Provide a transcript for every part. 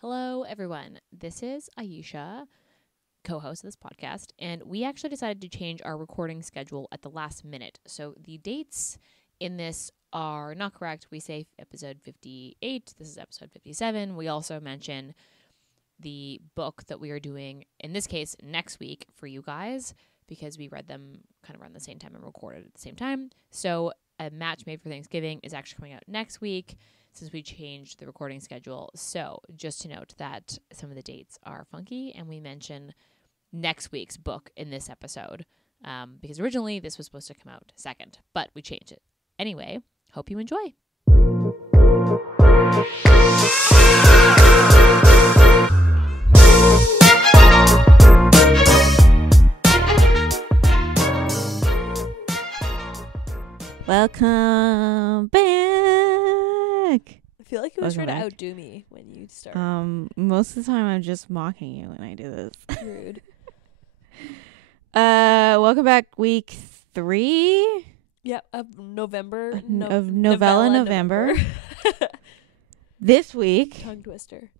Hello, everyone. This is Ayesha, co-host of this podcast, and we actually decided to change our recording schedule at the last minute. So the dates in this are not correct. We say episode 58. This is episode 57. We also mention the book that we are doing, in this case, next week for you guys, because we read them kind of around the same time and recorded at the same time. So A Match Made for Thanksgiving is actually coming out next week, since we changed the recording schedule. So just to note that some of the dates are funky, and we mention next week's book in this episode, because originally this was supposed to come out second, but we changed it. Anyway, hope you enjoy. Welcome back. I feel like you always try to Welcome back. outdo me when you start. Most of the time I'm just mocking you when I do this. Rude. Welcome back, week 3 Yep, of November. of Novella November. This week Tongue twister.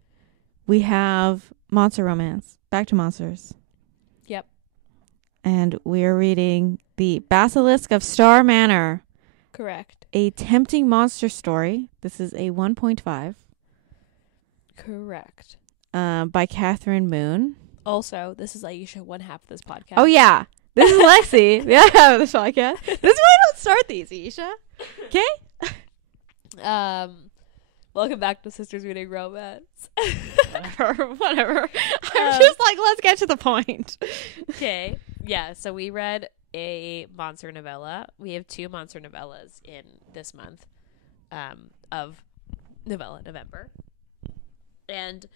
we have Monster Romance. Back to monsters. Yep. And we are reading The Basilisk of Star Manor, Correct. a tempting monster story. This is a 1.5 Correct. by Kathryn Moon. Also, this is Ayesha, one half of this podcast. Oh, yeah. This is Lexi. Yeah, this podcast. This is why I don't start these, Ayesha. Okay? Welcome back to Sisters Reading Romance. Whatever. I'm just like, let's get to the point. Okay. Yeah, so we read a monster novella. We have 2 monster novellas in this month of Novella November. And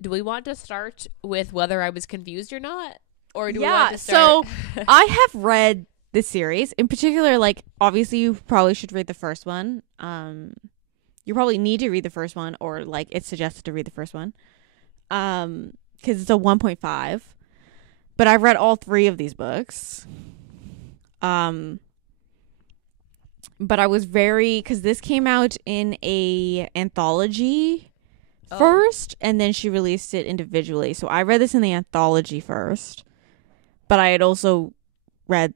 do we want to start with whether I was confused or not? Or do we want to start? So I have read the series. In particular, like, obviously you probably should read the first one. You probably need to read the first one, or like it's suggested to read the first one. Because it's a 1.5. But I've read all 3 of these books. But I was because this came out in a anthology first, and then she released it individually. So I read this in the anthology first, but I had also read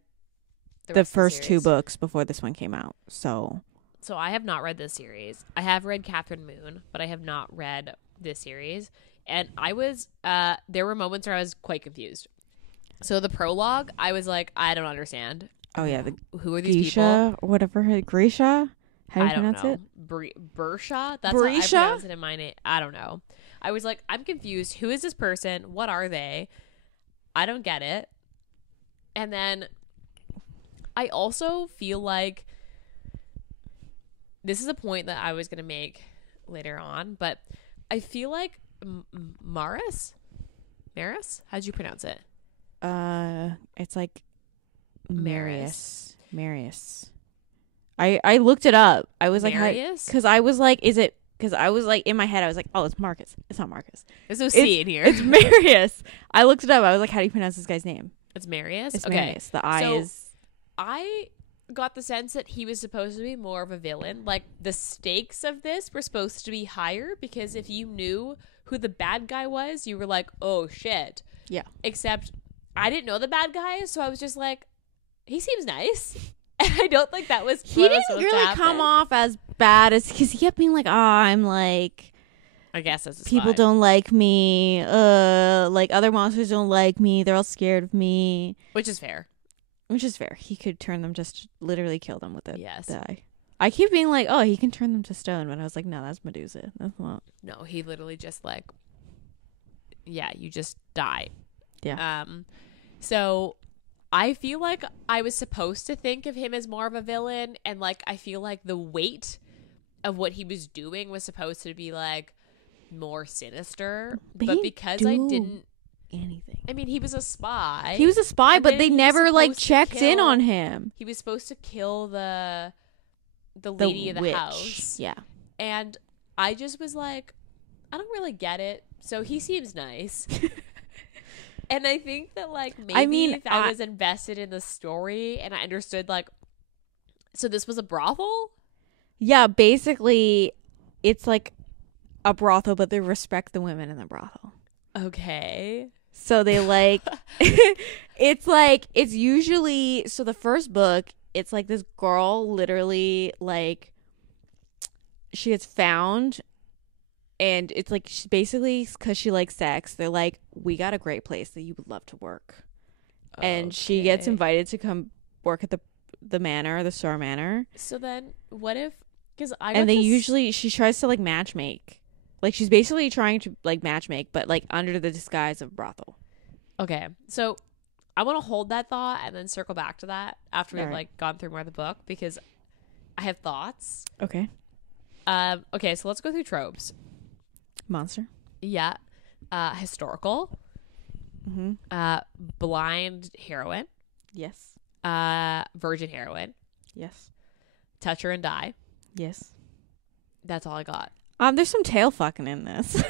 the first 2 books before this one came out. So I have not read this series. I have read Kathryn Moon, but I have not read this series. And I was, there were moments where I was quite confused. So the prologue, I was like, I don't understand. oh yeah, Who are these people? Grisha or whatever, Grisha. How do you I don't pronounce know. it? Bersha? That's how I Berisha? pronounce it in my name. I don't know. I was like, I'm confused. Who is this person? What are they? I don't get it. And then I also feel like this is a point that I was going to make later on, but I feel like Maris? How'd you pronounce it? It's like Marius. I looked it up. I was like, Marius? because I was like, because I was like, in my head, I was like, oh, it's Marcus. It's not Marcus. There's no C in here. It's Marius. I looked it up. I was like, how do you pronounce this guy's name? It's Marius? It's Okay. Marius. The I So, is. I got the sense that he was supposed to be more of a villain. Like, the stakes of this were supposed to be higher, because if you knew who the bad guy was, you were like, oh, shit. Yeah. Except I didn't know the bad guy, so I was just like, he seems nice. And I don't think that was He what was didn't supposed to really happen. come off as bad as, because he kept being like, I'm like, I guess that's people don't like me. Like, other monsters don't like me. They're all scared of me. Which is fair. Which is fair. He could turn them, just literally kill them with it. Yes. Die. I keep being like, oh, he can turn them to stone, but I was like, no, that's Medusa. That's not. No, he literally just like, yeah, you just die. Yeah. So I feel like I was supposed to think of him as more of a villain, and like I feel like the weight of what he was doing was supposed to be like more sinister, but because I didn't anything. I mean, he was a spy. He was a spy, And but then they he was never like supposed to checked in kill- on him. He was supposed to kill the lady of the witch. house. Yeah. And I just was like, I don't really get it. So he seems nice. And I think that, like, maybe if I was invested in the story and I understood, like, so this was a brothel? Yeah, basically, it's like a brothel, but they respect the women in the brothel. Okay. So they like it's usually, so the first book, it's like this girl literally like she gets found, and it's like she's basically, because she likes sex, they're like, we got a great place that you would love to work. And she gets Okay. invited to come work at the manor, the Star Manor. So then, what if? Because And they usually, she tries to like matchmake. Like she's basically trying to like matchmake, but like under the disguise of brothel. Okay, so I want to hold that thought and then circle back to that after we've Alright. like gone through more of the book, because I have thoughts. Okay. Okay, so let's go through tropes. Monster. Yeah. Historical. Mm-hmm. Blind heroine. Yes. Virgin heroine. Yes. Touch her and die. Yes. That's all I got. There's some tail fucking in this.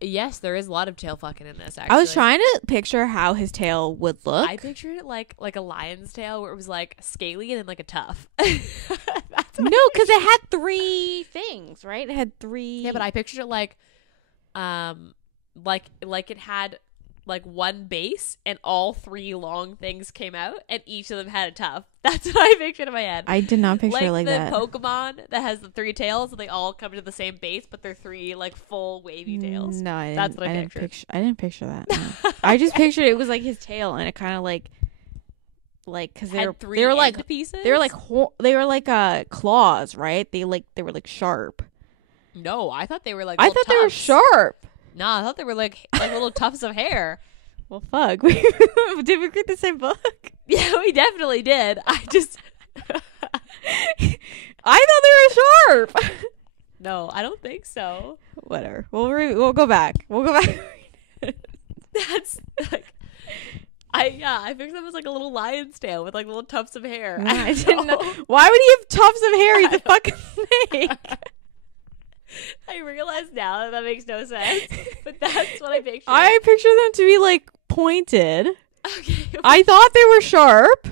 Yes, there is a lot of tail fucking in this, actually. I was trying to picture how his tail would look. I pictured it like a lion's tail, where it was like scaly and then like a tuft. No, because it had 3 things, right? It had 3. Yeah, but I pictured it like it had like one base and all 3 long things came out and each of them had a tuft. That's what I pictured in my head. I did not picture it like the that. Pokemon that has the 3 tails and they all come to the same base, but they're 3 like full wavy tails. No, I didn't. That's what I didn't pictured. I didn't picture that. No. I just pictured it was like his tail, and it kind of like because Had 3 they were like end pieces. they were like claws, right? They were like sharp. No, I thought they were like. I little thought they were tufts. sharp. No, I thought they were like little tufts of hair. Well, fuck. Did we read the same book? Yeah, we definitely did. I thought they were sharp. No, I don't think so. Whatever. We'll go back. We'll go back. That's like, I figured that was like a little lion's tail with like little tufts of hair. No, I don't didn't know. know. Why would he have tufts of hair? He's a fucking snake. I realize now that makes no sense, but that's what I pictured. I picture them to be like pointed. Okay, I thought they were sharp,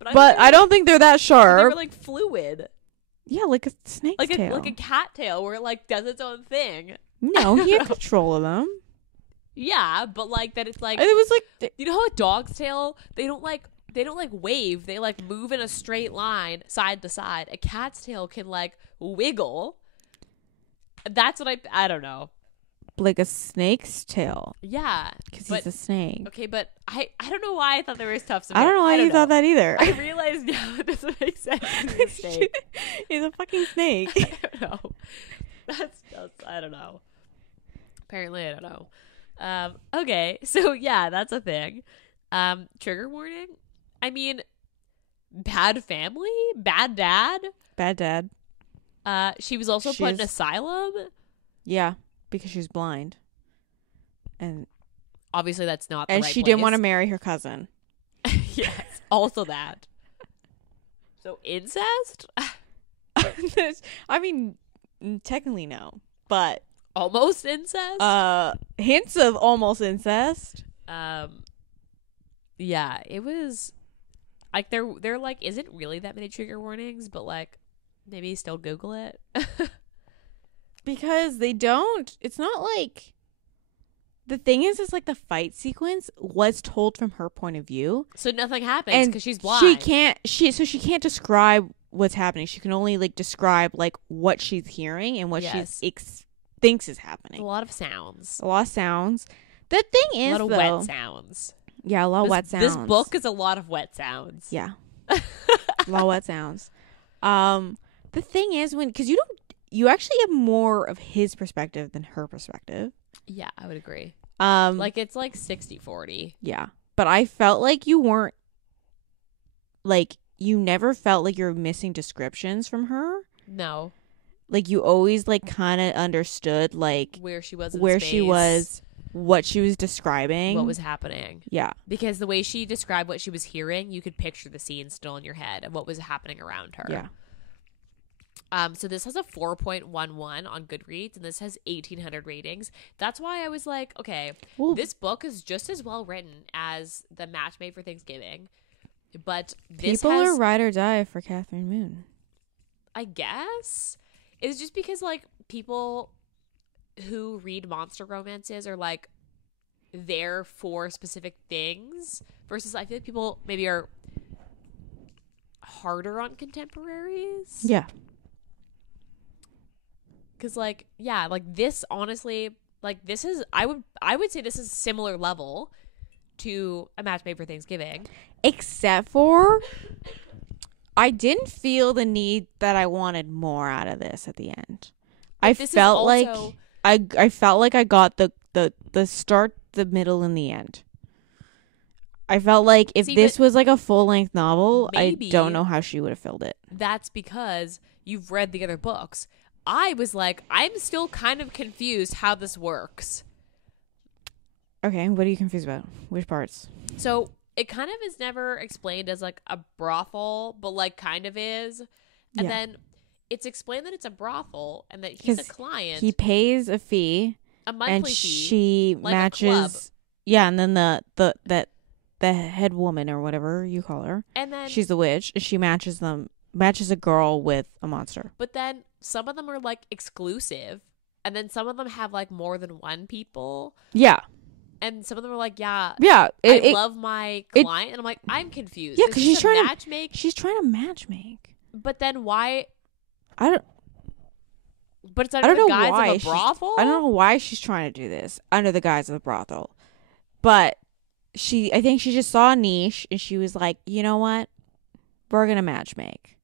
but I think don't think they're that they sharp. were like fluid, Yeah, like a snake's like tail. a cat tail where it like does its own thing. No, he had control of them. Yeah, but like that it's like, It was like you know how a dog's tail, they don't like wave, they like move in a straight line side to side. A cat's tail can like wiggle. That's what I don't know. a snake's tail Yeah, because but he's a snake. okay, but I don't know why I thought there was tufts of I hair. don't know why you thought that either. I realize now it doesn't make sense. He's a snake. He's a fucking snake. I don't know. That's I don't know. Apparently, I don't know. Okay, so yeah, that's a thing. Trigger warning. I mean, bad family, bad dad. Bad dad. She was also She put in is- asylum. Yeah, because she's blind, and Obviously, that's not. The right she didn't want to place. marry her cousin. Yes, also that. So incest. I mean, technically no, but Almost incest. hints of almost incest. Yeah, it was like they're like, isn't really that many trigger warnings, but like maybe still Google it. Because they don't. It's not like. The thing is like the fight sequence was told from her point of view, So nothing happens and because she's blind. She can't describe what's happening. She can only like describe like what she's hearing and what Yes. she thinks is a happening. lot of sounds. A lot of sounds. The thing is, A lot of though, wet sounds. yeah, a lot of wet sounds. This book is a lot of wet sounds. yeah, a lot of wet sounds. The thing is because you actually have more of his perspective than her perspective. Yeah, I would agree. Like Like it's like 60-40. yeah, but I felt like you weren't like you never felt like you're missing descriptions from her. No, Like you always like kind of understood like where she was. In where space, she was, what she was describing, what was happening. yeah. Because the way she described what she was hearing, you could picture the scene still in your head of what was happening around her. Yeah. So this has a 4.11 on Goodreads, and this has 1,800 ratings. That's why I was like, okay, Well, this book is just as well written as The Match Made for Thanksgiving, but this people has, are ride or die for Kathryn Moon. I guess, it's just because like people who read monster romances are like there for specific things versus I feel like people maybe are harder on contemporaries. Yeah. Because like, yeah, like this honestly, like this is I would say this is similar level to A Match Made for Thanksgiving. Except for I didn't feel the need that I wanted more out of this at the end. I felt like I felt like I got the start, the middle, and the end. I felt like if this was like a full-length novel, I don't know how she would have filled it. That's because you've read the other books. I was like, I'm still kind of confused how this works. Okay, what are you confused about? Which parts? So it kind of is never explained as like a brothel, but like kind of is. And then it's explained that it's a brothel and that he's a client. He pays a fee. A monthly and fee. She like matches. Yeah, and then the head woman or whatever you call her. And then she's the witch. And she matches a girl with a monster. But then some of them are like exclusive. And then some of them have like more than one people. Yeah. And some of them are like, I love my client. And I'm like, I'm confused. Yeah, because she's trying to matchmake. She's trying to matchmake. But then why? I don't under the guise of a brothel? I don't know why she's trying to do this under the guise of a brothel. But I think she just saw a niche and she was like, you know what? We're going to matchmake.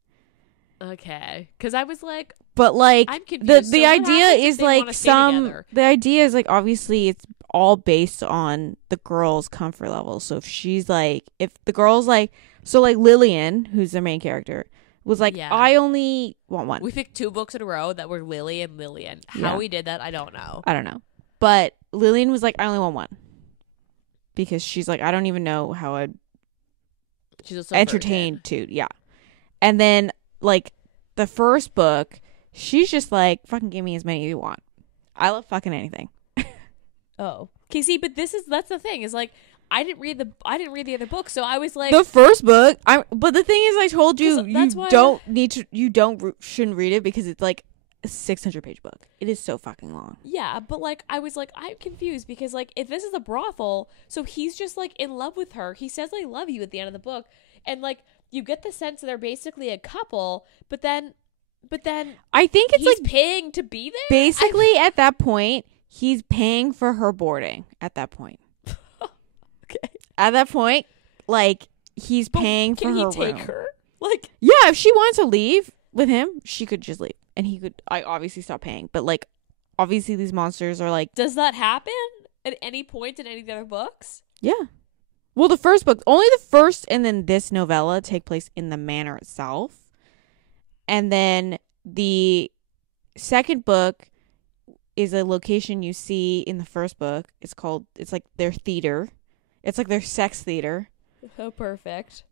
Okay. Because I was like, but like I'm confused. The idea is like the idea is like obviously it's all based on the girl's comfort level. So if she's like, if the girl's like, so like Lillian, who's the main character, was like, I only want one. We picked 2 books in a row that were Lily and Lillian. How we did that, I don't know. But Lillian was like, I only want one. Because she's like, I don't even know how I'd entertain to. Yeah. And then like the first book, she's just like, fucking give me as many as you want. I love fucking anything. Oh. Okay, see, but that's the thing, is like I didn't read the other book, so I was like, the first book. But the thing is, I told you shouldn't read it because it's like a 600-page book. It is so fucking long. Yeah, but like I was like, I'm confused because like if this is a brothel, so he's just like in love with her. He says I love you at the end of the book, and like you get the sense that they're basically a couple. But then I think it's he's like paying to be there. Basically, at that point, he's paying for her boarding. At that point. Okay. At that point, like he's paying for her room. Can he take her? Like, yeah, if she wants to leave with him, she could just leave, and he could. I obviously stop paying, but like, obviously these monsters are like. Does that happen at any point in any of the other books? Yeah. Well, the first book, only the first, and then this novella take place in the manor itself, and then the second book is a location you see in the first book. It's like their theater. It's like their sex theater. Oh, perfect.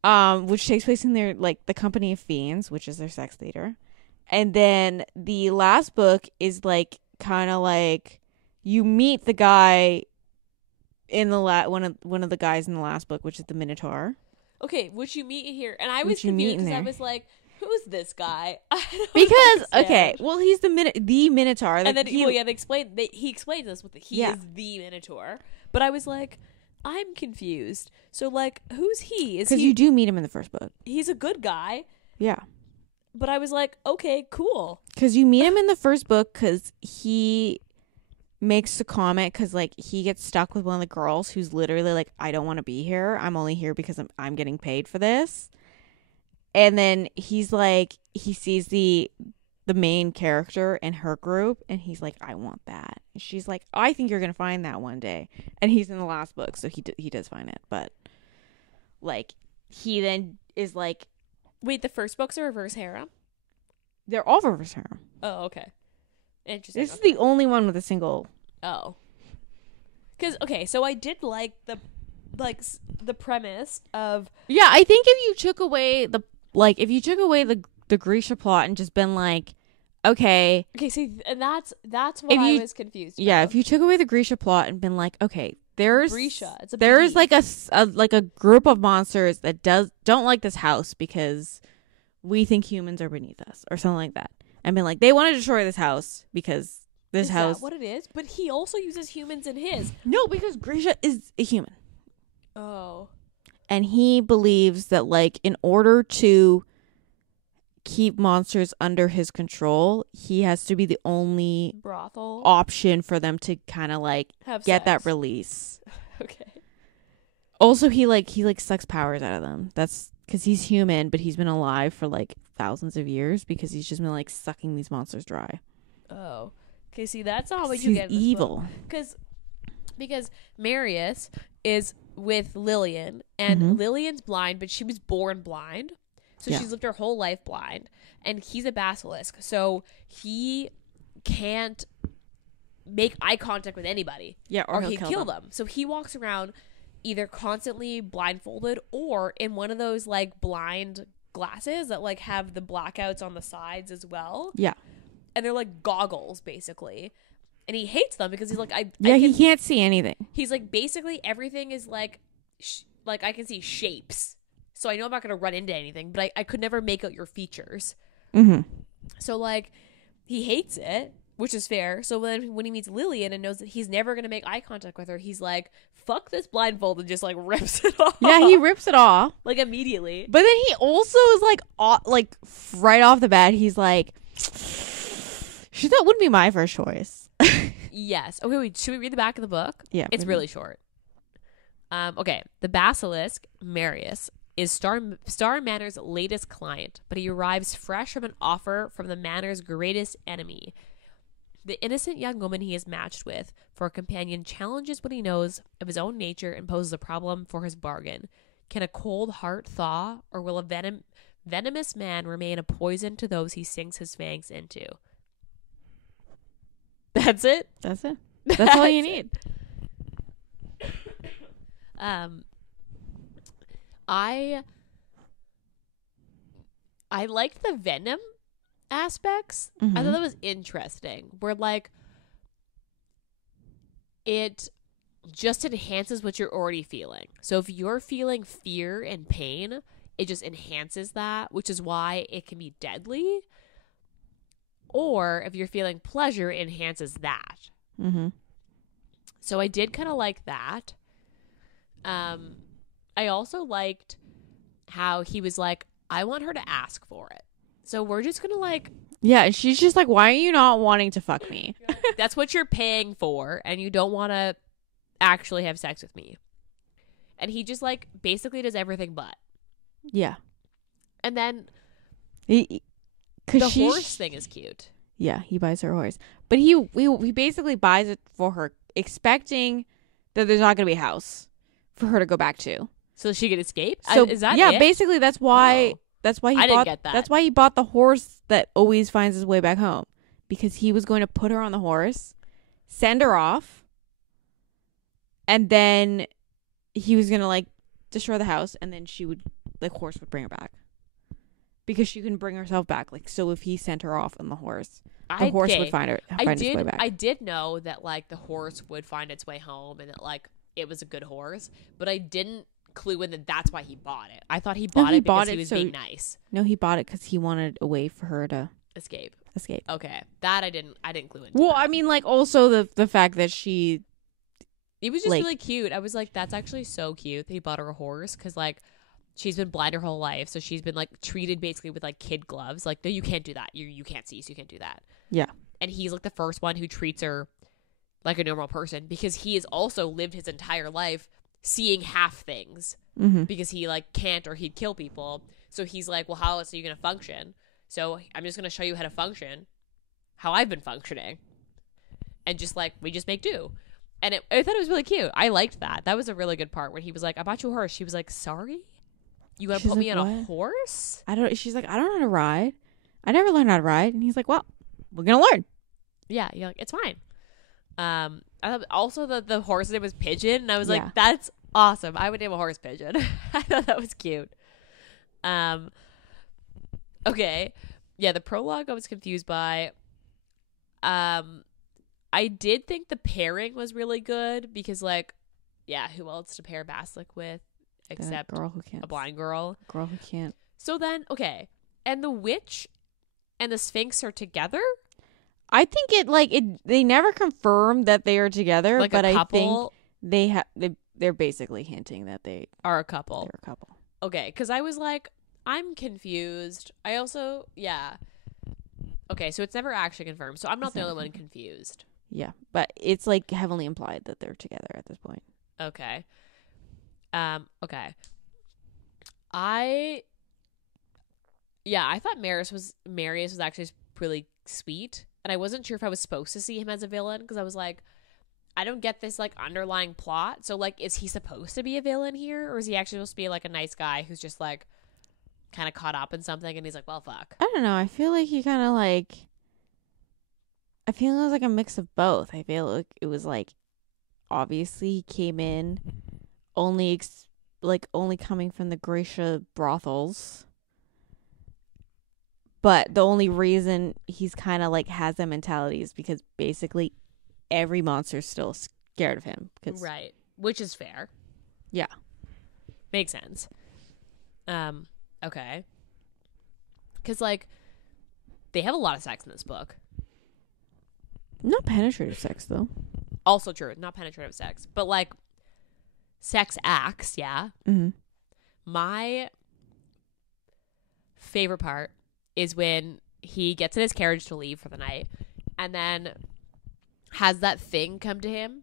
Which takes place in their, like, the Company of Fiends, which is their sex theater. And then the last book is, like, kind of like you meet the guy in the one of the guys in the last book, which is the Minotaur. Okay, which you meet here. And I was confused because I was like, who's this guy? Because, okay, well, he's the Minotaur. And then he explains this with he is the Minotaur. But I was like, I'm confused. So, like, who's he? Because you do meet him in the first book. He's a good guy. Yeah. But I was like, okay, cool. Because you meet him in the first book because he makes a comment because, like, he gets stuck with one of the girls who's literally like, I don't want to be here. I'm only here because I'm getting paid for this. And then he's like, he sees the main character in her group, and he's like, I want that. And she's like, I think you're gonna find that one day. And he's in the last book, so he does find it. But like, he then is like, wait, the first book's a reverse harem? They're all reverse harem. Oh, okay, interesting. This is the only one with a single. Oh, because okay, so I did like the premise of, yeah. I think if you took away the Grisha plot and just been like, okay, see, and that's what I was confused about. Yeah, if you took away the Grisha plot and been like, okay, there's Grisha, there's like a group of monsters that don't like this house because we think humans are beneath us or something like that, and been like, they want to destroy this house because this Is house. that what it is? But he also uses humans in his. No, because Grisha is a human. Oh. And he believes that, like, in order to keep monsters under his control, he has to be the only Brothel. option for them to kind of, like, Have get that sex. release. Okay. Also, he sucks powers out of them. That's because he's human, but he's been alive for, like, thousands of years because he's just been, like, sucking these monsters dry. Oh. Okay, see, that's not what He's you get in this evil. Because Marius is with Lillian, and Mhm. Lillian's blind, but she was born blind. So Yeah. she's lived her whole life blind. And he's a basilisk. So he can't make eye contact with anybody. Yeah, Or he'd kill them. So he walks around either constantly blindfolded or in one of those like blind glasses that like have the blackouts on the sides as well. Yeah. And they're like goggles basically. And he hates them because he's like, he can't see anything. he's like, basically everything is like I can see shapes. So I know I'm not going to run into anything, but I could never make out your features. Mm-hmm. So like he hates it, which is fair. So when he meets Lillian and knows that he's never going to make eye contact with her, he's like, fuck this blindfold, and just like rips it off. Yeah, he rips it off. like immediately. But then he also is like right off the bat, he's like, that wouldn't be my first choice. Yes. Okay, wait, should we read the back of the book? Yeah. It's really short. Okay. The Basilisk, Marius, is Star Manor's latest client, but he arrives fresh from an offer from the Manor's greatest enemy. The innocent young woman he is matched with for a companion challenges what he knows of his own nature and poses a problem for his bargain. Can a cold heart thaw, or will a venomous man remain a poison to those he sinks his fangs into? That's it? That's it. That's all you need. I liked the venom aspects. Mhm. I thought that was interesting. Where like it just enhances what you're already feeling. So if you're feeling fear and pain, it just enhances that, which is why it can be deadly. Or if you're feeling pleasure, it enhances that. Mm-hmm. So I did kind of like that. I also liked how he was like, I want her to ask for it. So we're just going to like... Yeah, and she's just like, why are you not wanting to fuck me? That's what you're paying for, and you don't want to actually have sex with me. And he just like basically does everything but. Yeah. And then The horse thing is cute. Yeah, he buys her a horse. But he basically buys it for her, expecting that there's not going to be a house for her to go back to. So she could escape? So Is that yeah, it? basically that's why he I didn't bought get that. That's why he bought the horse that always finds his way back home, because he was going to put her on the horse, send her off, and then he was going to like destroy the house, and then she would horse would bring her back. Because she couldn't bring herself back. Like, so if he sent her off on the horse would find his way back. I did know that like the horse would find its way home and that like it was a good horse, but I didn't clue in that that's why he bought it. I thought he bought it because he was being nice. No, he bought it because he wanted a way for her to Escape. Okay. That I didn't clue into. Well, that. I mean, like, also the fact that she... It was just like- really cute. I was like, that's actually so cute that he bought her a horse, because like she's been blind her whole life, so she's been like treated basically with like kid gloves. Like, no, you can't do that. You can't see, so you can't do that. Yeah. And he's like the first one who treats her like a normal person, because he has also lived his entire life seeing half things, Mm-hmm. because he like can't, or he'd kill people. So he's like, well, how else are you going to function? So I'm just going to show you how to function, how I've been functioning. And just like, we just make do. And I thought it was really cute. I liked that. That was a really good part when he was like, I bought you a horse. She was like, sorry? You want to She's put me like, on a "What?" horse? She's like, I don't know how to ride. I never learned how to ride. And he's like, well, we're going to learn. Yeah, you're like, it's fine. I thought also the horse name was Pigeon, and I was Yeah. like, that's awesome. I would name a horse Pigeon. I thought that was cute. Okay. Yeah, the prologue I was confused by. I did think the pairing was really good, because like, yeah, who else to pair Basilisk with except girl who can't. a blind girl? Girl who can't. So then, okay. And the witch and the Sphinx are together? I think they never confirmed that they are together, Like but a I couple think they're basically hinting that they're are a couple. a couple. Okay, because I was like, I'm confused. I also, yeah. Okay, so it's never actually confirmed. So I'm not the only one confused. Yeah, but it's like heavily implied that they're together at this point. Okay. Okay. I thought Marius was actually really sweet, and I wasn't sure if I was supposed to see him as a villain because I was like, I don't get this like underlying plot. So like, is he supposed to be a villain here, or is he actually supposed to be like a nice guy who's just like kind of caught up in something and he's like, well, fuck. I don't know. I feel like he kind of like. I feel it was like a mix of both. I feel like it was like, obviously he came in, only coming from the Gracia brothels. But the only reason he's kind of like has that mentality is because basically every monster's still scared of him. Right. Which is fair. Yeah. Makes sense. Okay. Because, like, they have a lot of sex in this book. Not penetrative sex, though. Also true. Not penetrative sex. But, like, sex acts, yeah. Mm-hmm. My favorite part is when he gets in his carriage to leave for the night and then has that thing come to him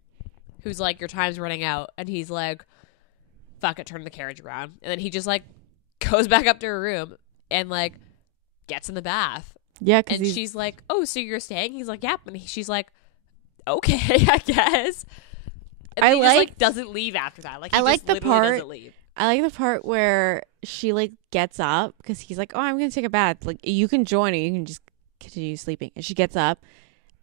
who's like, your time's running out. And he's like, fuck it, turn the carriage around. And then he just like goes back up to her room and like gets in the bath. Yeah. And she's like, oh, so you're staying? He's like, yep. And she's like, okay, I guess. And he just like doesn't leave after that. Like, he I like the literally part. doesn't leave. I like the part where she like gets up because he's like, oh, I'm gonna take a bath. Like, you can join or you can just continue sleeping. And she gets up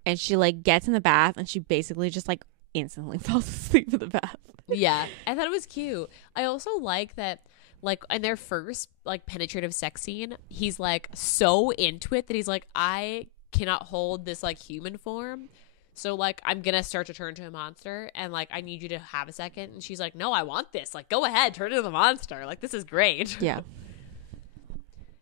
and she like gets in the bath and she basically just like instantly falls asleep in the bath. Yeah, I thought it was cute. I also like that, like, in their first like penetrative sex scene, he's like so into it that he's like, I cannot hold this like human form. So, like, I'm going to start to turn to a monster, and, like, I need you to have a second. And she's like, no, I want this. Like, go ahead, turn into the monster. Like, this is great. Yeah.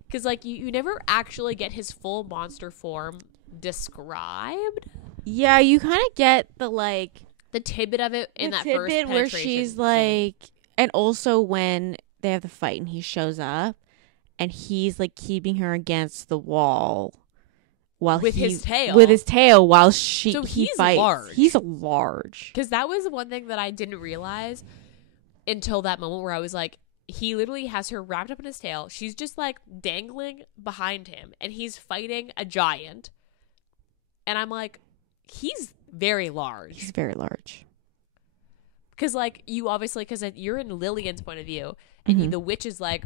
Because, like, you never actually get his full monster form described. Yeah, you kind of get the, like... The tidbit of it in that first tidbit where she's, like... And also when they have the fight and he shows up, and he's, like, keeping her against the wall... With his tail while he fights. Large. He's large. Because that was one thing that I didn't realize until that moment where I was like, he literally has her wrapped up in his tail. She's just like dangling behind him and he's fighting a giant. And I'm like, he's very large. He's very large. Because like you obviously, because you're in Lillian's point of view and the witch is like,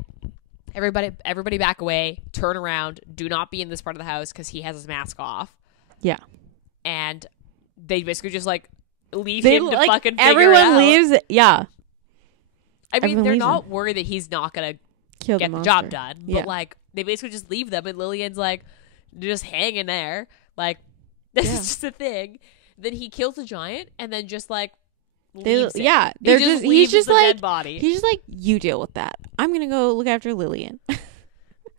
Everybody back away, turn around, do not be in this part of the house because he has his mask off. Yeah. And they basically just like leave him to fucking figure it out. Everyone leaves. Yeah. I mean, they're not worried that he's not going to get the job done. But like, they basically just leave them and Lillian's like just hanging there. Like, this is just a thing. Then he kills the giant and then just like leaves it. Yeah, he's just like dead body. He's just like, you deal with that. I'm gonna go look after Lillian.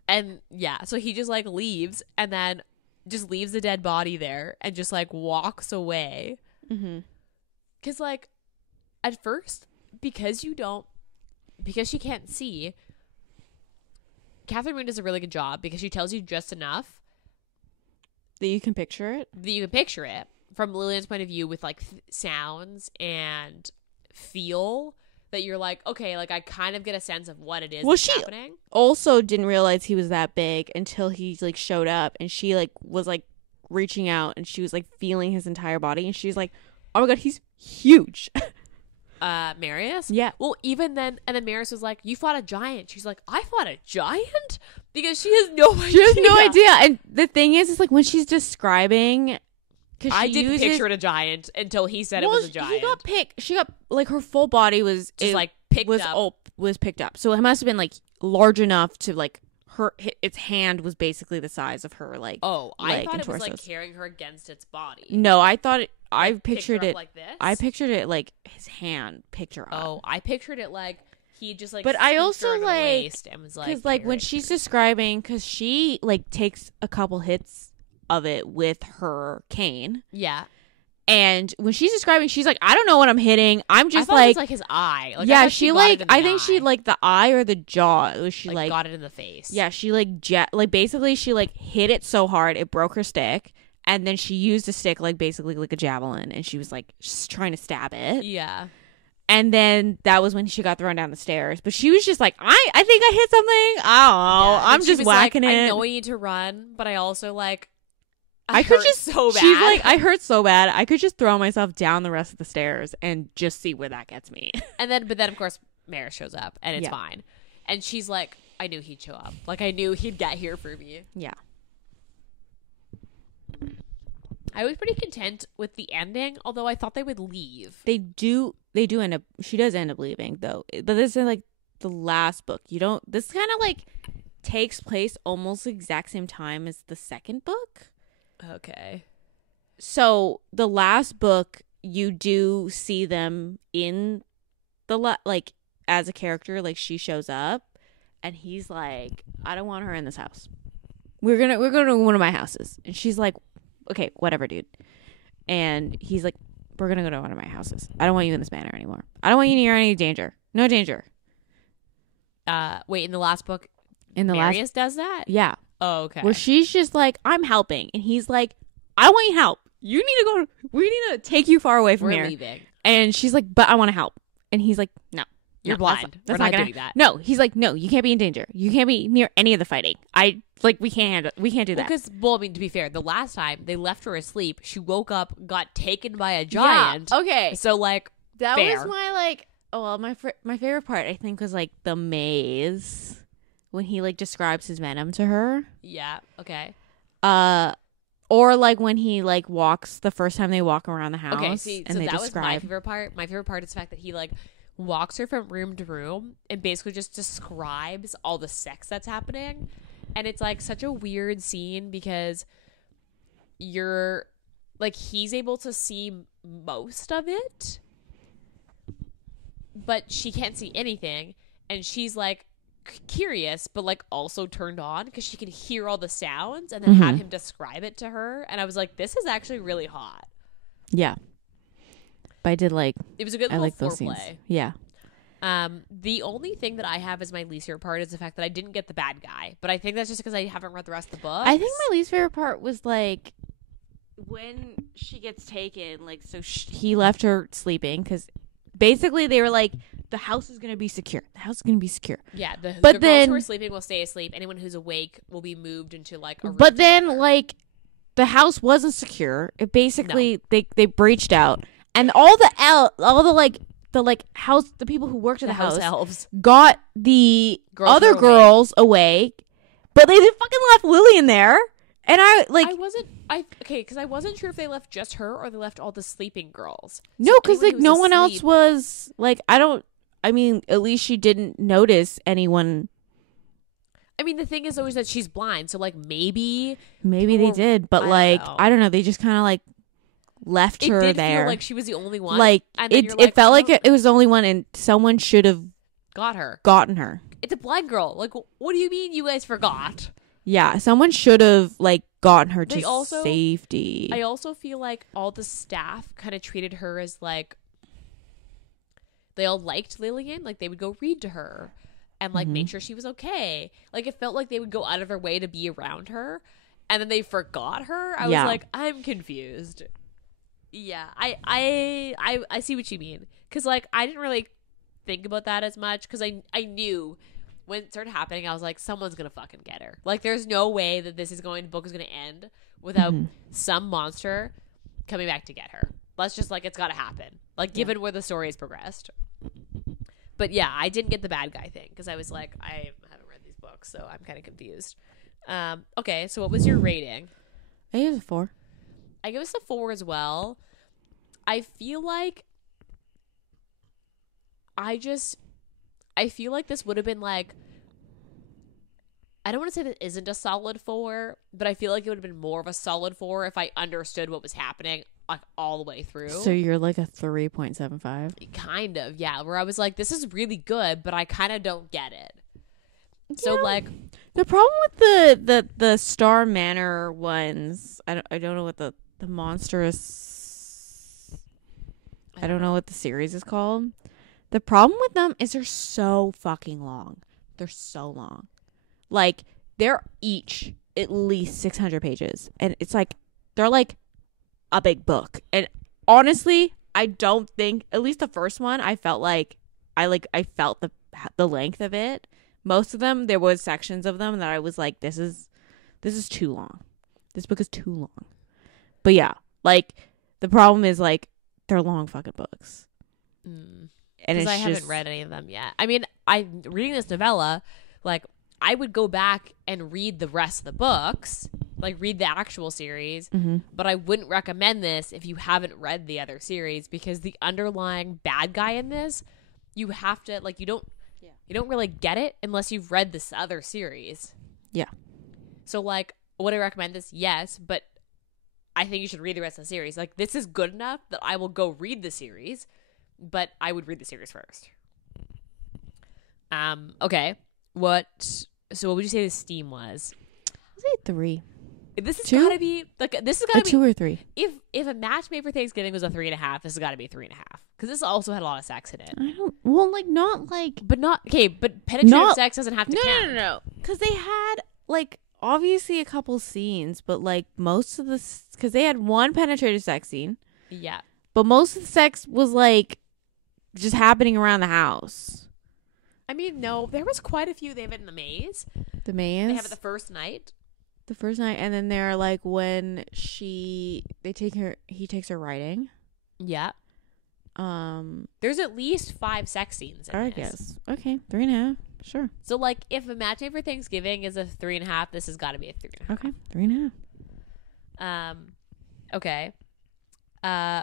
And yeah, so he just like leaves and then just leaves the dead body there and just like walks away. Because like at first, because she can't see, Kathryn Moon does a really good job because she tells you just enough that you can picture it. From Lillian's point of view with like sounds and feel that you're like, okay, like I kind of get a sense of what it is that's happening. Also didn't realize he was that big until he like showed up and she like was like reaching out and she was like feeling his entire body and she's like, oh my god, he's huge. Marius? Yeah. Well, even then, and then Marius was like, you fought a giant. She's like, I fought a giant? Because she has no idea. She has no idea. And the thing is like when she's describing... I didn't picture it a giant until he said it was a giant. She got like her full body was just like picked up. So it must have been like large enough to like its hand was basically the size of her like. Oh, I thought it was like carrying her against its body. No, I thought it. I pictured it like this. I pictured it like his hand picked her up. Oh, I pictured it like he just like. But I also like because like when she's describing, because she like takes a couple hits of it with her cane. Yeah. And when she's describing, she's like, I don't know what I'm hitting. I'm just I thought it was like his eye. Like, yeah, I she got like it in the I think eye. she like the eye or the jaw. She like got it in the face. yeah, she like basically she like hit it so hard it broke her stick, and then she used a stick like basically like a javelin, and she was like just trying to stab it. Yeah. And then that was when she got thrown down the stairs. But she was just like, I think I hit something. I don't know. Yeah. I'm She just was whacking like, it. I know I need to run, but I also like I could hurt just so bad. She's like, I hurt so bad. I could just throw myself down the rest of the stairs and just see where that gets me. but then of course Maris shows up and it's fine. And she's like, I knew he'd show up. Like I knew he'd get here for me. Yeah. I was pretty content with the ending, although I thought they would leave. They do end up, she does end up leaving though. But this is like the last book. This kind of like takes place almost the exact same time as the second book. Okay. So the last book, you do see them in the like as a character, like she shows up and he's like, I don't want her in this house. We're gonna go to one of my houses. And she's like, okay, whatever, dude. And he's like, we're gonna go to one of my houses. I don't want you in this manor anymore. I don't want you near any danger. No danger. Wait, in the last book, In the Marius does that? yeah. Oh, okay. Where she's just like, I'm helping. And he's like, I want your help. You need to go. We need to take you far away from We're here. leaving. And she's like, but I want to help. And he's like, no. You're no, that's blind. That's We're not gonna, doing that. No, he's like, no, you can't be in danger. You can't be near any of the fighting. We can't do that. Because, I mean, to be fair, the last time they left her asleep, she woke up, got taken by a giant. Yeah, okay. So, like, That fair. was my, like, my favorite part, I think, was, like, the maze. When he, like, describes his venom to her. Yeah, okay. Or, like, when he, like, walks, the first time they walk around the house. Okay, see, and so they that describe. was my favorite part. My favorite part is the fact that he, like, walks her from room to room and basically just describes all the sex that's happening. And it's, like, such a weird scene because you're, like, he's able to see most of it, but she can't see anything. And she's, like, curious but like also turned on because she can hear all the sounds and then have him describe it to her, and I was like, this is actually really hot. Yeah. But I did like It was a good I little like those scenes. foreplay. Yeah. The only thing that I have as my least favorite part is the fact that I didn't get the bad guy, but I think that's just because I haven't read the rest of the book. I think my least favorite part was like when she gets taken, like, so he left her sleeping because basically they were like, the house is going to be secure. The house is going to be secure. Yeah, the But girls then- who are sleeping will stay asleep. Anyone who's awake will be moved into like a room But then, together. like, the house wasn't secure. It basically, they breached out. And all the house, the people who worked at the house elves. got the Girls other who were girls away, but they fucking left Lily in there. And I wasn't sure if they left just her or they left all the sleeping girls. no, So because anyone like who no was one else asleep- was like, I mean, at least she didn't notice anyone. I mean, the thing is always that she's blind, so like maybe Maybe they Well, did, but I don't like, know. I don't know. They just kind of like left it her did there. feel like she was the only one. Like and then it, you're it felt I like don't- it was the only one, and someone should have got her. gotten her. It's a blind girl. Like, what do you mean you guys forgot? Yeah, someone should have like gotten her They to also- safety. I also feel like all the staff kind of treated her as like they all liked Lillian. Like they would go read to her and like make sure she was okay. Like it felt like they would go out of their way to be around her, and then they forgot her. I Yeah. was like, I'm confused. Yeah, I see what you mean, because like I didn't really think about that as much because I knew when it started happening, I was like, someone's gonna fucking get her. Like there's no way that book is gonna end without some monster coming back to get her. Let's just like, it's gotta happen. Like given where the story has progressed. But yeah, I didn't get the bad guy thing because I was like, I haven't read these books, so I'm kind of confused. Okay, so what was your rating? I gave it a 4. I give us a 4 as well. I feel like this would have been like, I don't want to say that isn't a solid 4, but I feel like it would have been more of a solid 4 if I understood what was happening like all the way through. So you're like a 3.75. Kind of, yeah, where I was like, this is really good, but I kind of don't get it. So like, The problem with the Star Manor ones, I don't know what the monstrous. I don't know what the series is called. The problem with them is they're so fucking long. They're so long. Like, they're each at least 600 pages. And it's like, they're like a big book. And honestly, I don't think, at least the first one, I felt like, I felt the length of it. Most of them, there was sections of them that I was like, this is too long. This book is too long. But yeah, like, the problem is, like, they're long fucking books. And because I haven't read any of them yet. I mean, I'm reading this novella, like, I would go back and read the rest of the books, like read the actual series, but I wouldn't recommend this if you haven't read the other series, because the underlying bad guy in this, you have to, like, you don't really get it unless you've read this other series. Yeah. So, like, would I recommend this? Yes, but I think you should read the rest of the series. Like, this is good enough that I will go read the series, but I would read the series first. Okay. So what would you say the Steam was? I'll say 3. This has 2? gotta be like, this has gotta be 2 or 3. If a match made for Thanksgiving was a 3.5, this has gotta be 3.5. Because this also had a lot of sex in it. I don't. Well, like, not like. But not okay. But penetrative sex doesn't have to count. No. Because they had, like, obviously a couple scenes, but, like, most of the, because they had one penetrative sex scene. Yeah. But most of the sex was, like, just happening around the house. I mean, no, there was quite a few. They have it in the maze. The maze. They have it the first night. The first night, and then they're like when he takes her riding. Yeah. There's at least 5 sex scenes in this. Guess. Okay, 3.5. Sure. So, like, if a match made for Thanksgiving is a 3.5, this has got to be a 3.5. Okay, 3.5. Okay.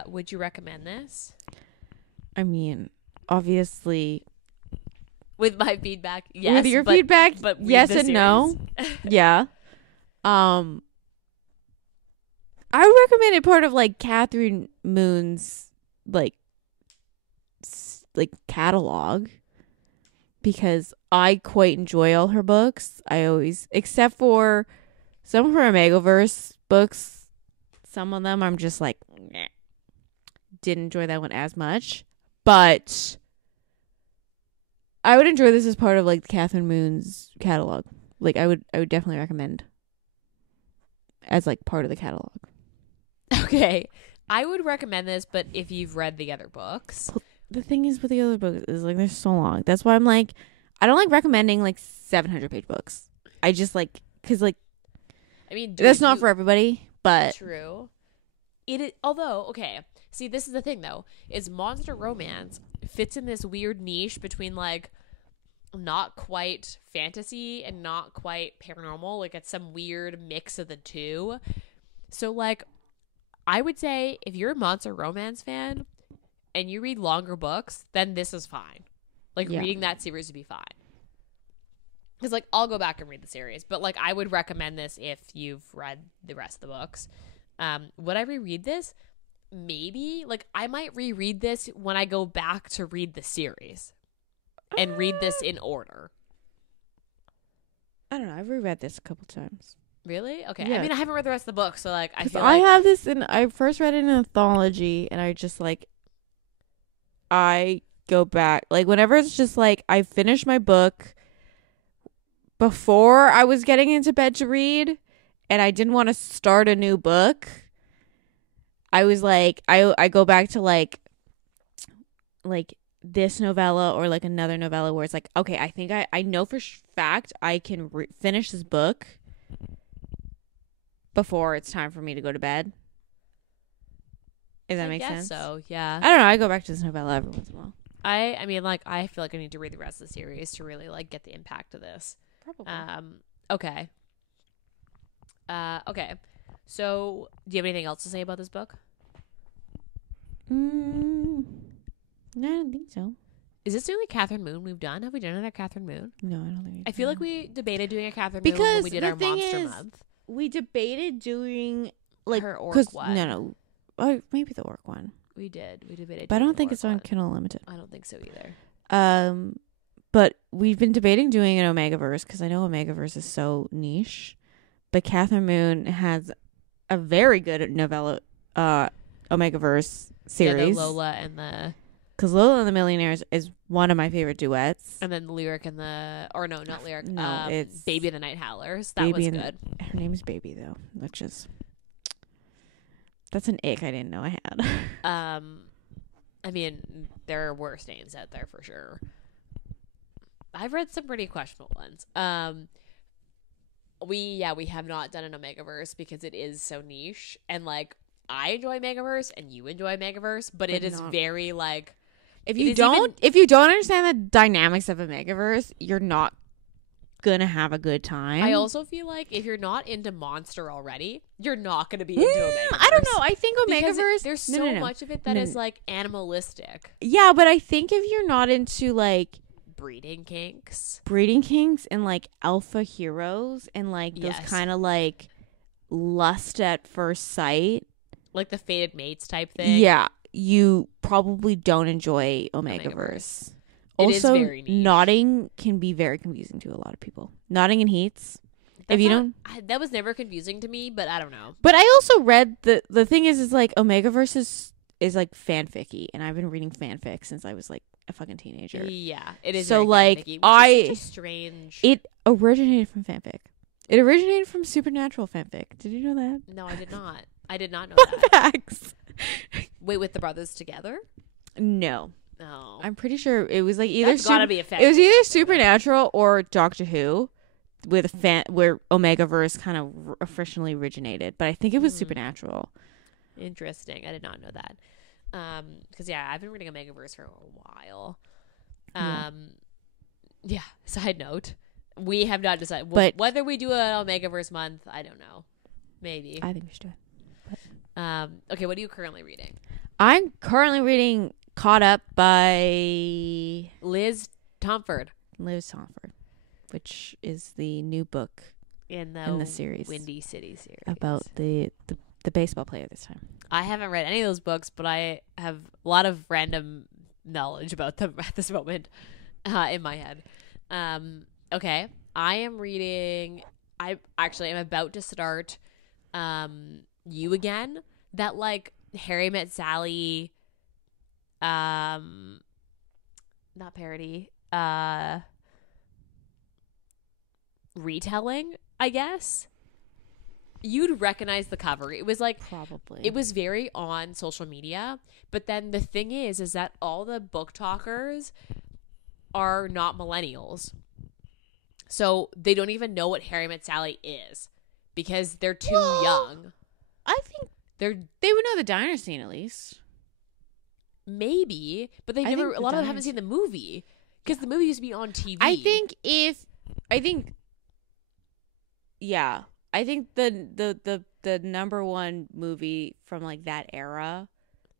Would you recommend this? I mean, obviously, with my feedback, yes. With your feedback, but yes and no. Yeah. I would recommend it part of, like, Kathryn Moon's like catalog, because I quite enjoy all her books. I always, except for some of her Omegaverse books, some of them I'm just like, nah. Didn't enjoy that one as much, but I would enjoy this as part of, like, Kathryn Moon's catalog. Like, I would definitely recommend as, like, part of the catalog. Okay. I would recommend this, but if you've read the other books. The thing is with the other books is, like, they're so long. That's why I'm like, I don't like recommending, like, 700-page books. I just, like, because, like, I mean, that's not for everybody, but. True. It is, although, okay. See, this is the thing, though, is monster romance fits in this weird niche between, like, not quite fantasy and not quite paranormal. Like, it's some weird mix of the two. So, like, I would say if you're a monster romance fan and you read longer books, then this is fine. Like, reading that series would be fine. Because, like, I'll go back and read the series. But, like, I would recommend this if you've read the rest of the books. Would I reread this? Maybe. Like, I might reread this when I go back to read the series. And read this in order. I don't know. I've reread this a couple times. Really? Okay. Yeah. I mean, I haven't read the rest of the book, so, like, I feel I like have this, and I first read it in an anthology, and I just, like, I go back, like, whenever it's just, like, I finish my book before I was getting into bed to read, and I didn't want to start a new book, I was, like, I go back to, like, this novella or, like, another novella where it's, like, okay, I think I know for fact I can finish this book before it's time for me to go to bed. If that makes sense. So, yeah. I don't know. I go back to this novella every once in a while. I mean, like, I feel like I need to read the rest of the series to really, like, get the impact of this. Probably. Okay. Okay. So, do you have anything else to say about this book? No, I don't think so. Is this the only Kathryn Moon we've done? Have we done another Kathryn Moon? No, I don't think. I feel like we debated doing a Kathryn because Moon when we did the our thing Monster is, Month. we debated doing, like, her orc one. No, maybe the orc one. We did. We debated. But I doing don't the think orc it's on one. Kindle Unlimited. I don't think so either. But but we've been debating doing an Omegaverse because I know Omegaverse is so niche. But Kathryn Moon has a very good novella Omegaverse series. Yeah, the Lola and the... Because Lola and the Millionaires is one of my favorite duets. And then Lyric and the... Or no, not Lyric. No, it's... Baby and the Night Howlers. That Baby was good. Her name is Baby, though, which is... That's an ick I didn't know I had. I mean, there are worse names out there for sure. I've read some pretty questionable ones. We have not done an Omegaverse because it is so niche. And, like, I enjoy Omegaverse and you enjoy Omegaverse, but it is very, like... If you don't understand the dynamics of a Omegaverse, you're not gonna have a good time. I also feel like if you're not into Monster already, you're not gonna be into Omegaverse. I don't know. I think Omegaverse... There's so much of it that is, like, animalistic. Yeah, but I think if you're not into, like... breeding kinks and, like, alpha heroes and, like, those kind of, like, lust at first sight... like the fated mates type thing. Yeah. You probably don't enjoy Omegaverse. Also, is very niche. Nodding can be very confusing to a lot of people. Nodding in heats. That was never confusing to me, but I don't know. But I also read the thing is like Omegaverse is like fanficky, and I've been reading fanfic since I was like a fucking teenager. Yeah, it is. So very like fanficky, which is such a strange. It originated from fanfic. It originated from supernatural fanfic. Did you know that? No, I did not. I did not know Fun that. facts. Wait, with the brothers together? No. No. I'm pretty sure it was like either That's gotta be a fanfic. It was either Supernatural or Doctor Who, with where Omegaverse kind of officially originated. But I think it was Supernatural. Interesting. I did not know that. Because I've been reading Omegaverse for a while. Yeah. Side note, we have not decided. But whether we do an Omegaverse month, I don't know. Maybe. I think we should do it. Okay, what are you currently reading? I'm currently reading Caught Up by Liz Tomford, which is the new book in the series, Windy City series, about the baseball player this time. I haven't read any of those books, but I have a lot of random knowledge about them at this moment in my head. Okay, I am reading. I actually am about to start You Again. That like Harry Met Sally, not parody, retelling, I guess. You'd recognize the cover. It was like probably. It was very on social media, but then the thing is that all the book talkers are not millennials, so they don't even know what Harry Met Sally is because they're too young. I think they would know the diner scene at least. Maybe, but they never. A lot of them haven't seen the movie because the movie used to be on TV. I think the number one movie from like that era,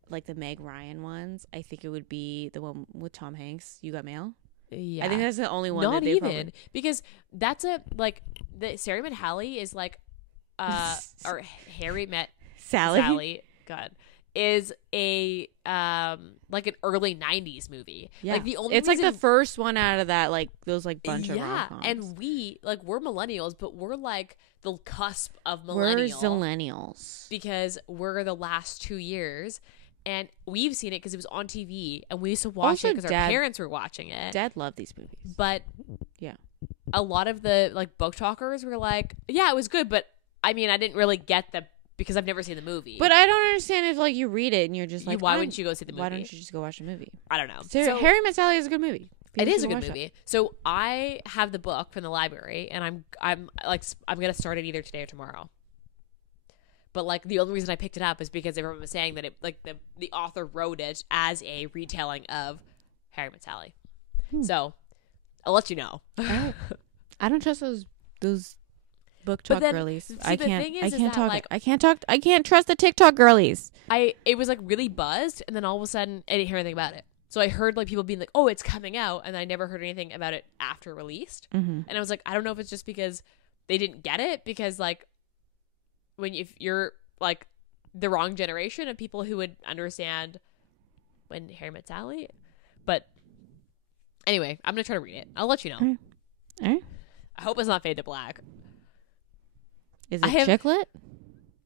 like the Meg Ryan ones, I think it would be the one with Tom Hanks. You Got Mail. Yeah, I think that's the only one. Not even because that's a like the Sarah Met Hallie is like, or Harry Met Sally. God, is a like an early 90s movie. Yeah, like the only it's like the first one out of that like those like bunch of rom-coms. And we're millennials, but we're like the cusp of millennial. We're zillennials because we're the last 2 years. And we've seen it because it was on TV, and we used to watch it because our parents were watching it. Dad loved these movies, but a lot of the like book talkers were like, "Yeah, it was good," but I mean, I didn't really get the because I've never seen the movie. But I don't understand if like you read it and you're just like, why wouldn't you go see the movie? Why don't you just go watch the movie? I don't know. So Harry Met Sally is a good movie. It is a good movie. So I have the book from the library, and I'm gonna start it either today or tomorrow. But like the only reason I picked it up is because everyone was saying that it like the author wrote it as a retelling of Harry Met Sally. So I'll let you know. I don't trust those book talk girlies. I can't trust the TikTok girlies. It was like really buzzed, and then all of a sudden I didn't hear anything about it. So I heard like people being like, "Oh, it's coming out," and I never heard anything about it after released. And I was like, I don't know if it's just because they didn't get it because like. If you're like the wrong generation of people who would understand when Harry Met Sally, but Anyway, I'm gonna try to read it. I'll let you know. All right. I hope it's not Fade to Black. Is I it have- chicklet?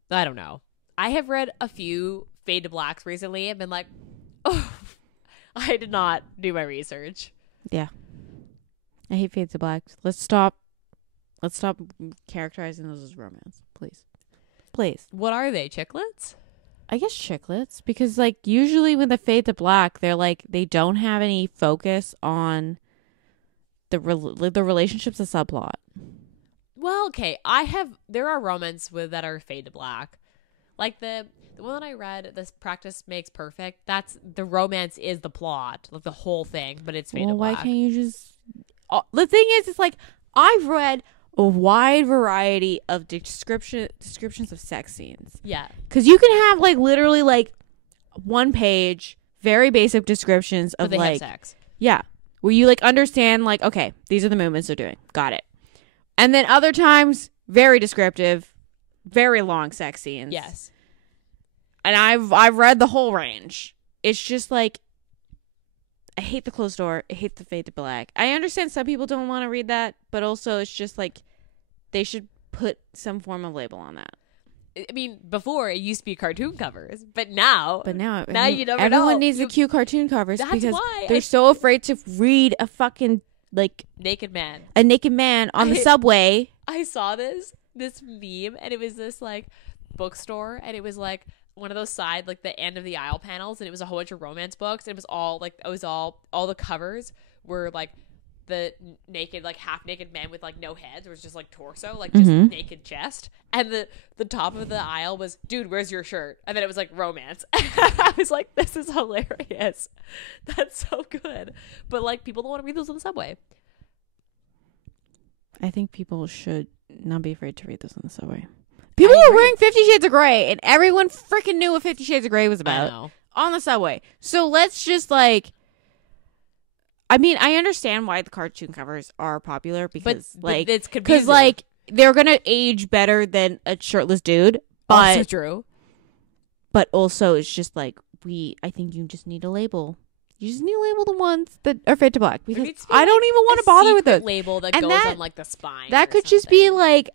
I don't know. I have read a few Fade to Blacks recently and been like, oh, I did not do my research. Yeah. I hate Fade to Black. Let's stop characterizing those as romance, please. Please. What are they? Chiclets? I guess chiclets, because like usually when the Fade to Black, they're like they don't have any focus on the relationship's a subplot. Well, okay. There are romance that are Fade to Black. Like the one that I read, This Practice Makes Perfect, that's the romance is the plot, like the whole thing, but it's Fade to Black. Why can't you just the thing is, it's like I've read a wide variety of descriptions of sex scenes. Yeah. Because you can have like literally like 1 page, very basic descriptions of But they like have sex. Yeah. Where you like understand like, okay, these are the movements they're doing. Got it. And then other times, very descriptive, very long sex scenes. Yes. And I've read the whole range. It's just like I hate the closed door. I hate the Fade to Black. I understand some people don't want to read that, but also it's just like they should put some form of label on that. I mean, before it used to be cartoon covers, but now But now you never everyone know. needs the cute cartoon covers That's because why they're so afraid to read a fucking like Naked Man. a naked man on the subway. I saw this meme, and it was this like bookstore, and it was like one of those side, like the end of the aisle panels, and it was a whole bunch of romance books. And it was all like all the covers were like the naked, like half naked men with like no heads. It was just like torso, like just naked chest. And the top of the aisle was, dude, where's your shirt? And then it was like romance. I was like, this is hilarious. That's so good. But like people don't want to read those on the subway. I think people should not be afraid to read this on the subway. People were wearing 50 Shades of Grey, and everyone freaking knew what 50 Shades of Grey was I about know. on the subway. So let's just like, I mean, I understand why the cartoon covers are popular because But it's confusing. because like they're gonna age better than a shirtless dude, Also but true. but also it's just like I think you just need a label. You just need to label the ones that are Fade to Black because needs to be, I don't like, even want a to bother with secret those. label that And goes that- on like the spine. That or could just be something. like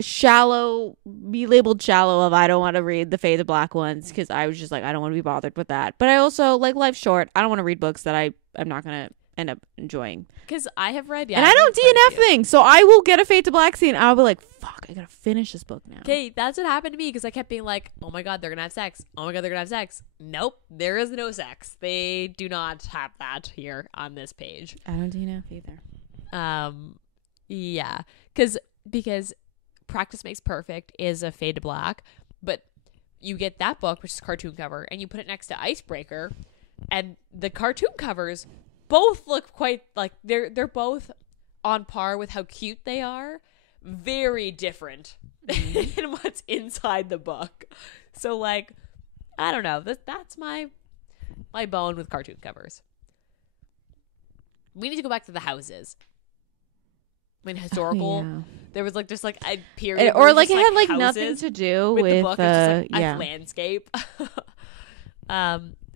shallow, be labeled shallow of I don't want to read the Fade to Black ones because I was just like I don't want to be bothered with that. But I also like life's short. I don't want to read books that I'm not gonna end up enjoying. Because I have read, And I don't DNF things, so I will get a Fade to Black scene. I'll be like, fuck, I gotta finish this book now. Okay, that's what happened to me because I kept being like, oh my god, they're gonna have sex. Oh my god, they're gonna have sex. Nope, there is no sex. They do not have that here on this page. I don't DNF either. Yeah, because Practice Makes Perfect is a Fade to Black, but you get that book, which is cartoon cover, and you put it next to Icebreaker, and the cartoon covers both look quite like they're both on par with how cute they are. Very different in what's inside the book. So like, I don't know. That's my bone with cartoon covers. We need to go back to the houses. I mean, historical. Yeah. There was like just like a period, Or where like just, it had like houses nothing to do with with the book. It's just like yeah. a landscape.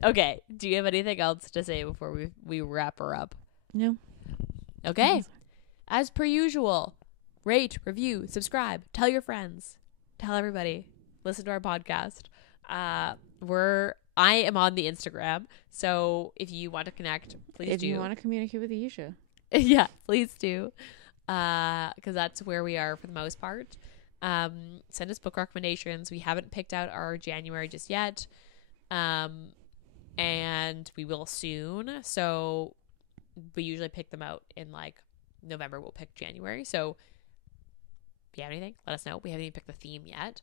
Okay. Do you have anything else to say before we wrap her up? No. Okay. As per usual, rate, review, subscribe, tell your friends, tell everybody, listen to our podcast. I am on the Instagram, so if you want to connect, please If do. you want to communicate with Ayesha. Yeah, please do. Because that's where we are for the most part. Send us book recommendations. We haven't picked out our January just yet. And we will soon. So we usually pick them out in like November. We'll pick January. So if you have anything, let us know. We haven't even picked the theme yet.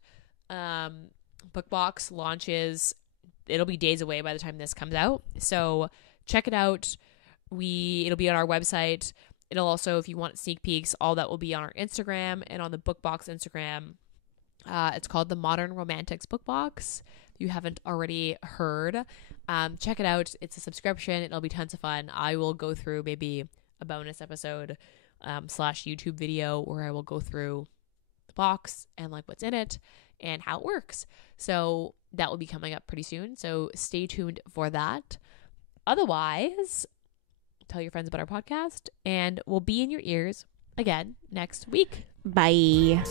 Bookbox launches. It'll be days away by the time this comes out. So check it out. It'll be on our website. It'll also, if you want sneak peeks, all that will be on our Instagram and on the Bookbox Instagram. It's called the Modern Romantics Bookbox. If you haven't already heard, check it out. It's a subscription. It'll be tons of fun. I will go through maybe a bonus episode / YouTube video where I will go through the box and like what's in it and how it works. So that will be coming up pretty soon. So stay tuned for that. Otherwise, tell your friends about our podcast, and we'll be in your ears again next week. Bye.